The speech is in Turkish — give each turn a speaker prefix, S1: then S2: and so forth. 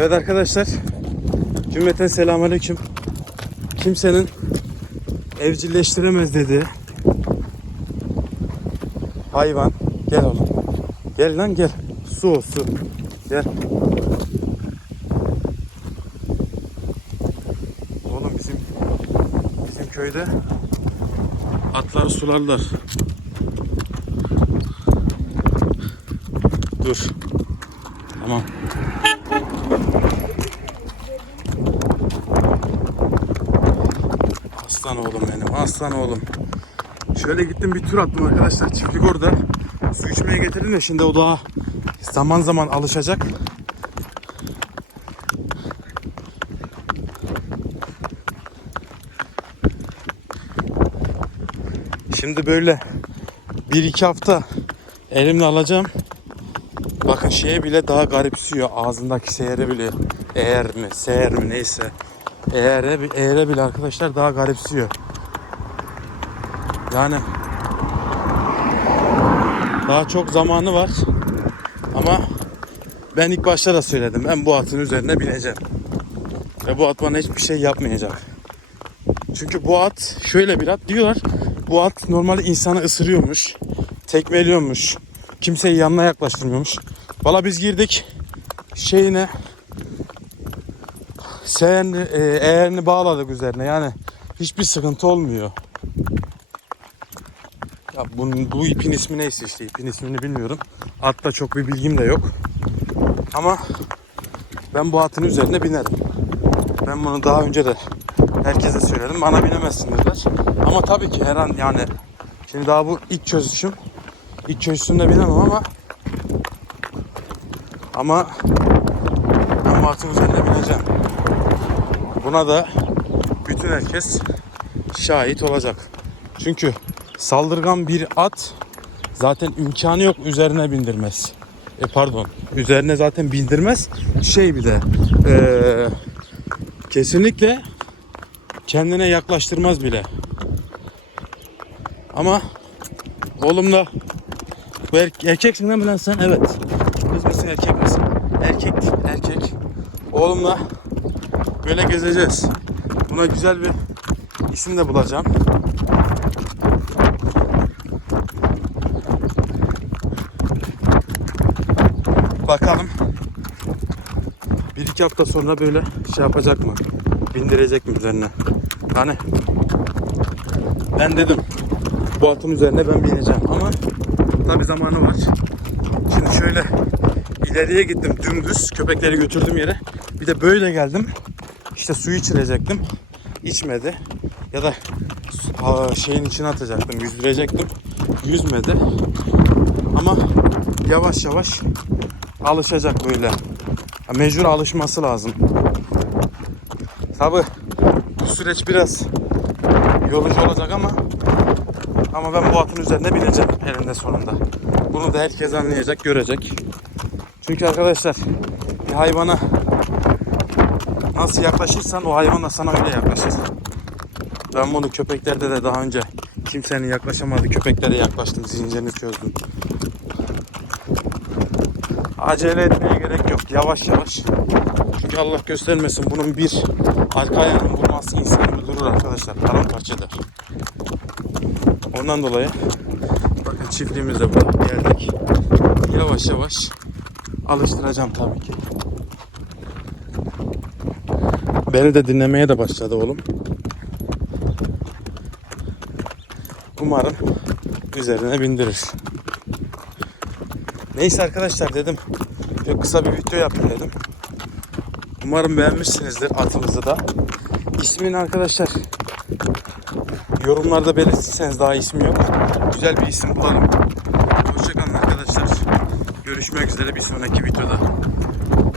S1: Evet arkadaşlar. Cümleten selamünaleyküm. Kimsenin evcilleştiremez dediği hayvan. Gel oğlum. Gel lan gel. Su su. Gel. Oğlum bizim bizim köyde atları sularlar. Dur. Tamam. Aslan oğlum benim. Aslan oğlum. Şöyle gittim bir tur attım arkadaşlar. Çiftlik orada. Su içmeye getirdim de şimdi o daha zaman zaman alışacak. Şimdi böyle bir iki hafta elimle alacağım. Bakın şeye bile daha garipsiyor. Ağzındaki seyre bile. Eğer mi, seher mi neyse. Eğere, eğere bile arkadaşlar daha garipsiyor. Yani daha çok zamanı var. Ama ben ilk başta da söyledim. Ben bu atın üzerine bineceğim. Ve bu at bana hiçbir şey yapmayacak. Çünkü bu at şöyle bir at diyorlar. Bu at normalde insanı ısırıyormuş. Tekmeliyormuş. Kimseyi yanına yaklaştırmıyormuş. Valla biz girdik şeyine seğerini, e, eğerini bağladık üzerine. Yani hiçbir sıkıntı olmuyor. Ya bunun, bu ipin ismi neyse işte ipin ismini bilmiyorum. Atta çok bir bilgim de yok. Ama ben bu atın üzerine binerim. Ben bunu daha önce de herkese söyledim. Bana binemezsin dediler. Ama tabii ki her an yani şimdi daha bu ilk çözüşüm. İlk çözüşümde binemem ama ama ben bu atın üzerine bineceğim. Buna da bütün herkes şahit olacak. Çünkü saldırgan bir at zaten imkanı yok üzerine bindirmez. E pardon. Üzerine zaten bindirmez. Şey bir de eee, kesinlikle kendine yaklaştırmaz bile. Ama oğlumla bu er- erkeksin değil mi lan sen? Evet. Kız mısın erkek misin? Erkek, erkek. Oğlumla böyle gezeceğiz. Buna güzel bir isim de bulacağım. Bakalım. Bir iki hafta sonra böyle şey yapacak mı? Bindirecek mi üzerine? Hani ben dedim bu atın üzerine ben bineceğim ama tabi zamanı var. Şimdi şöyle ileriye gittim dümdüz köpekleri götürdüm yere. Bir de böyle geldim. İşte suyu içirecektim. İçmedi. Ya da şeyin içine atacaktım, yüzdürecektim. Yüzmedi. Ama yavaş yavaş alışacak böyle. Mecbur alışması lazım. Tabi bu süreç biraz yorucu olacak ama ama ben bu atın üzerine bineceğim eninde sonunda. Bunu da herkes anlayacak, görecek. Çünkü arkadaşlar bir hayvana nasıl yaklaşırsan o hayvan da sana öyle yaklaşır. Ben bunu köpeklerde de daha önce kimsenin yaklaşamadığı köpeklere yaklaştım, zincirini çözdüm. Acele etmeye gerek yok. Yavaş yavaş. Çünkü Allah göstermesin bunun bir arka ayağının vurması insanı öldürür arkadaşlar. Paramparça eder. Ondan dolayı bakın çiftliğimizde burada geldik. Yavaş yavaş alıştıracağım tabii ki. Beni de dinlemeye de başladı oğlum. Umarım üzerine bindirir. Neyse arkadaşlar dedim. Çok kısa bir video yapayım dedim. Umarım beğenmişsinizdir atımızı da. İsmini arkadaşlar yorumlarda belirtirseniz daha ismi yok. Güzel bir isim bulalım. Hoşçakalın arkadaşlar. Görüşmek üzere bir sonraki videoda.